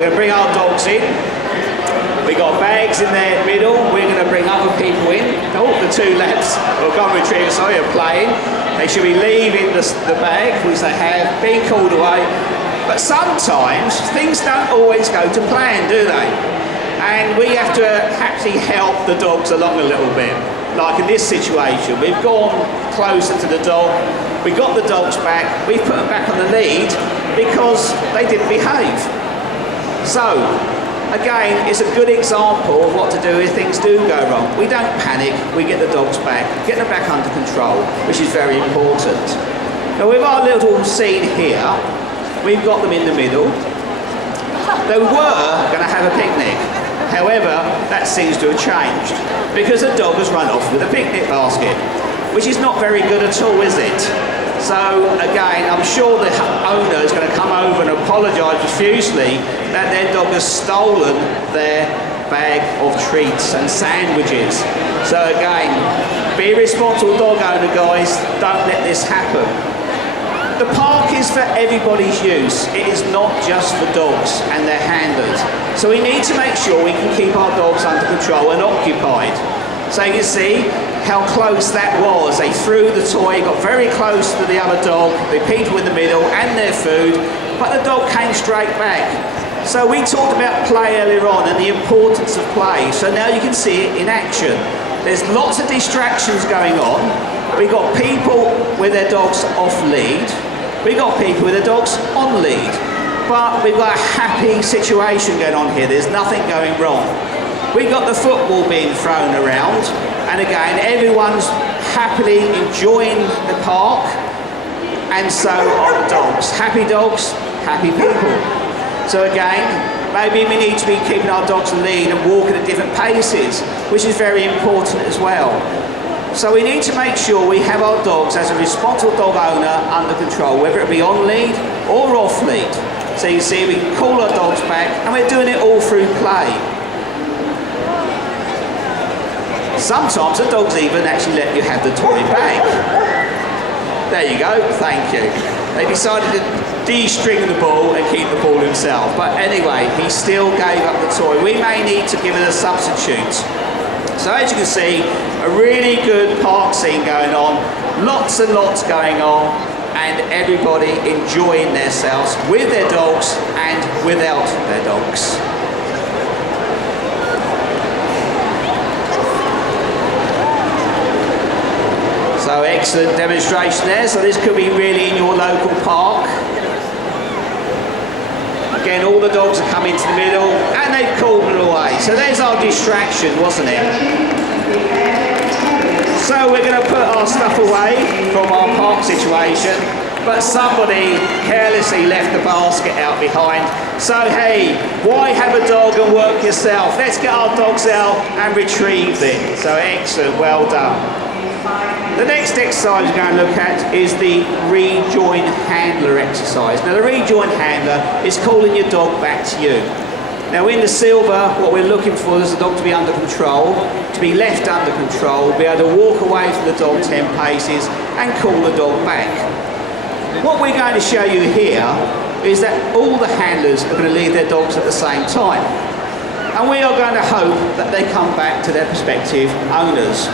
We're going to bring our dogs in. We got bags in their middle. We're going to bring other people in. Oh, the two lads, or golden retrievers, sorry, are playing. They should be leaving the bag, which they have been called away. But sometimes things don't always go to plan, do they? And we have to actually help the dogs along a little bit. Like in this situation, we've gone closer to the dog. We got the dogs back. We've put them back on the lead because they didn't behave. So, again, it's a good example of what to do if things do go wrong. We don't panic, we get the dogs back, get them back under control, which is very important. Now with our little scene here, we've got them in the middle. They were going to have a picnic. However, that seems to have changed because the dog has run off with a picnic basket, which is not very good at all, is it? So again, I'm sure the owner is going to come over and apologise profusely that their dog has stolen their bag of treats and sandwiches. So again, be a responsible dog owner, guys. Don't let this happen. The park is for everybody's use. It is not just for dogs and their handlers. So we need to make sure we can keep our dogs under control and occupied. So you can see how close that was. They threw the toy, got very close to the other dog, the people in the middle and their food, but the dog came straight back. So we talked about play earlier on and the importance of play. So now you can see it in action. There's lots of distractions going on. We've got people with their dogs off lead. We've got people with their dogs on lead. But we've got a happy situation going on here. There's nothing going wrong. We've got the football being thrown around, and again, everyone's happily enjoying the park, and so are the dogs. Happy dogs, happy people. So again, maybe we need to be keeping our dogs in lead and walking at different paces, which is very important as well. So we need to make sure we have our dogs, as a responsible dog owner, under control, whether it be on lead or off lead. So you see, we can call our dogs back, and we're doing it all through play. Sometimes the dogs even actually let you have the toy back. There you go, thank you. They decided to de-string the ball and keep the ball himself. But anyway, he still gave up the toy. We may need to give it a substitute. So as you can see, a really good park scene going on. Lots and lots going on. And everybody enjoying themselves with their dogs and without their dogs. So excellent demonstration there. So this could be really in your local park. Again, all the dogs are coming to the middle and they've called it away. So there's our distraction, wasn't it? So we're going to put our stuff away from our park situation, but somebody carelessly left the basket out behind. So hey, why have a dog and work yourself? Let's get our dogs out and retrieve them. So excellent, well done. The next exercise we're going to look at is the rejoin handler exercise. Now the rejoin handler is calling your dog back to you. Now in the Silver, what we're looking for is the dog to be under control, to be left under control, be able to walk away from the dog 10 paces and call the dog back. What we're going to show you here is that all the handlers are going to leave their dogs at the same time. And we are going to hope that they come back to their prospective owners.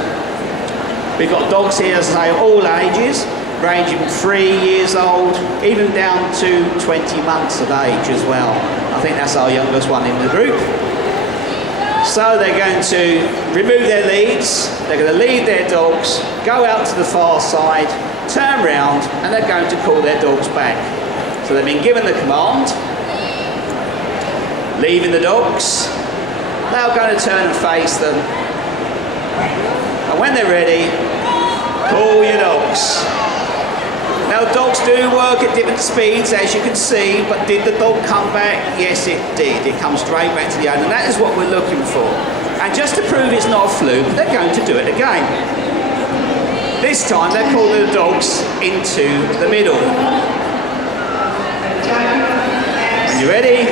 We've got dogs here, as I say, all ages, ranging from 3 years old, even down to 20 months of age as well. I think that's our youngest one in the group. So they're going to remove their leads, they're going to lead their dogs, go out to the far side, turn round, and they're going to call their dogs back. So they've been given the command, leaving the dogs, they're going to turn and face them. And when they're ready, call your dogs. Now dogs do work at different speeds, as you can see, but did the dog come back? Yes, it did. It comes straight back to the owner, and that is what we're looking for. And just to prove it's not a fluke, they're going to do it again. This time they're calling the dogs into the middle. Are you ready?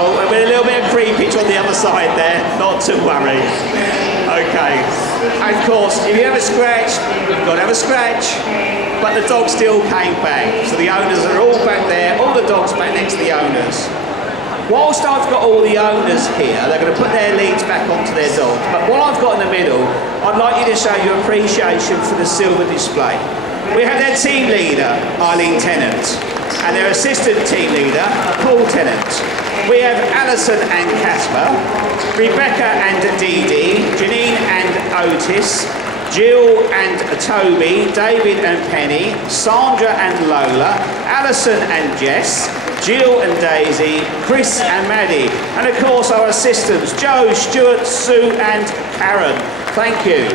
Oh, a little bit of creepage on the other side there, not to worry. Okay, and of course, if you have a scratch, you've got to have a scratch, but the dog still came back. So the owners are all back there, all the dogs back next to the owners. whilst I've got all the owners here, they're going to put their leads back onto their dogs, but what I've got in the middle, I'd like you to show your appreciation for the Silver display. We have their team leader, Eileen Tennant, and their assistant team leader, Paul Tennant. We have Alison and Casper, Rebecca and Dee Dee, Janine and Otis, Jill and Toby, David and Penny, Sandra and Lola, Alison and Jess, Jill and Daisy, Chris and Maddie, and of course our assistants, Joe, Stuart, Sue and Karen. Thank you.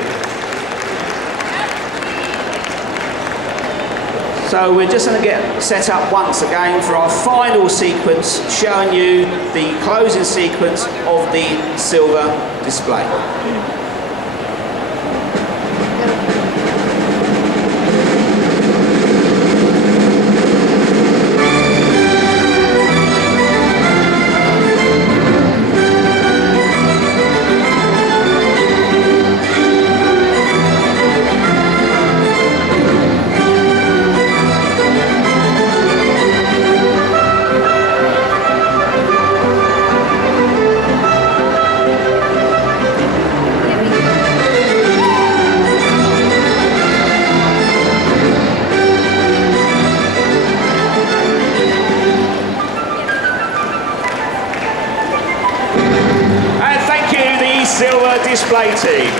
So we're just going to get set up once again for our final sequence, showing you the closing sequence of the Silver display. Silver display team.